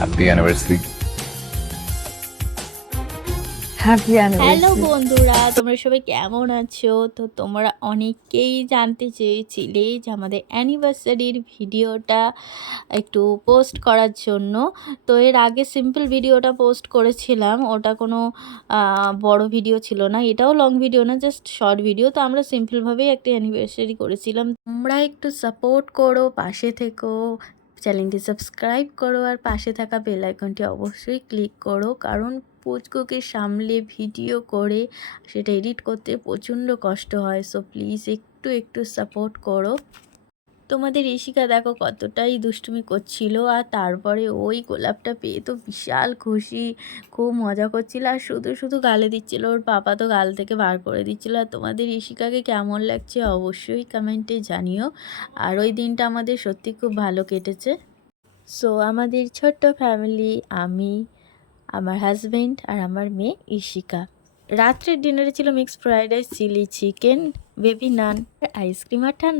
Happy anniversary. Happy hello anniversary. বন্ধুরা, তোমরা সবাই কেমন আছো? তো তোমরা অনেকেই জানতে চেয়েছিলে যে আমাদের অ্যানিভার্সারির ভিডিওটা একটু পোস্ট করার জন্য। তো এর আগে সিম্পল ভিডিওটা পোস্ট করেছিলাম, ওটা কোনো বড় ভিডিও ছিল না, এটাও লং ভিডিও না, জাস্ট শর্ট ভিডিও। তো আমরা সিম্পলভাবেই একটা অ্যানিভার্সারি করেছিলাম। তোমরা একটু সাপোর্ট করো, পাশে থেকো, চ্যানেলটি সাবস্ক্রাইব করো আর পাশে থাকা বেল আইকনটি অবশ্যই ক্লিক করো, কারণ পুচকুকে সামলে ভিডিও করে সেটা এডিট করতে প্রচণ্ড কষ্ট হয়। সো প্লিজ একটু একটু সাপোর্ট করো। তোমাদের ঋষিকা দেখো কতটাই দুষ্টুমি করছিল, আর তারপরে ওই গোলাপটা পেয়ে তো বিশাল খুশি, খুব মজা করছিল আর শুধু শুধু গালে দিচ্ছিল। ওর পাপা তো গাল থেকে বার করে দিচ্ছিল। আর তোমাদের ঋষিকাকে কেমন লাগছে অবশ্যই কমেন্টে জানিও। আর ওই দিনটা আমাদের সত্যি খুব ভালো কেটেছে। সো আমাদের ছোট্ট ফ্যামিলি, আমি, আমার হাজবেন্ড আর আমার মেয়ে ঈশিকা। রাত্রের ডিনারে ছিল mixed fried rice, chilli chicken, baby naan, ice cream আর ঠান্ডা।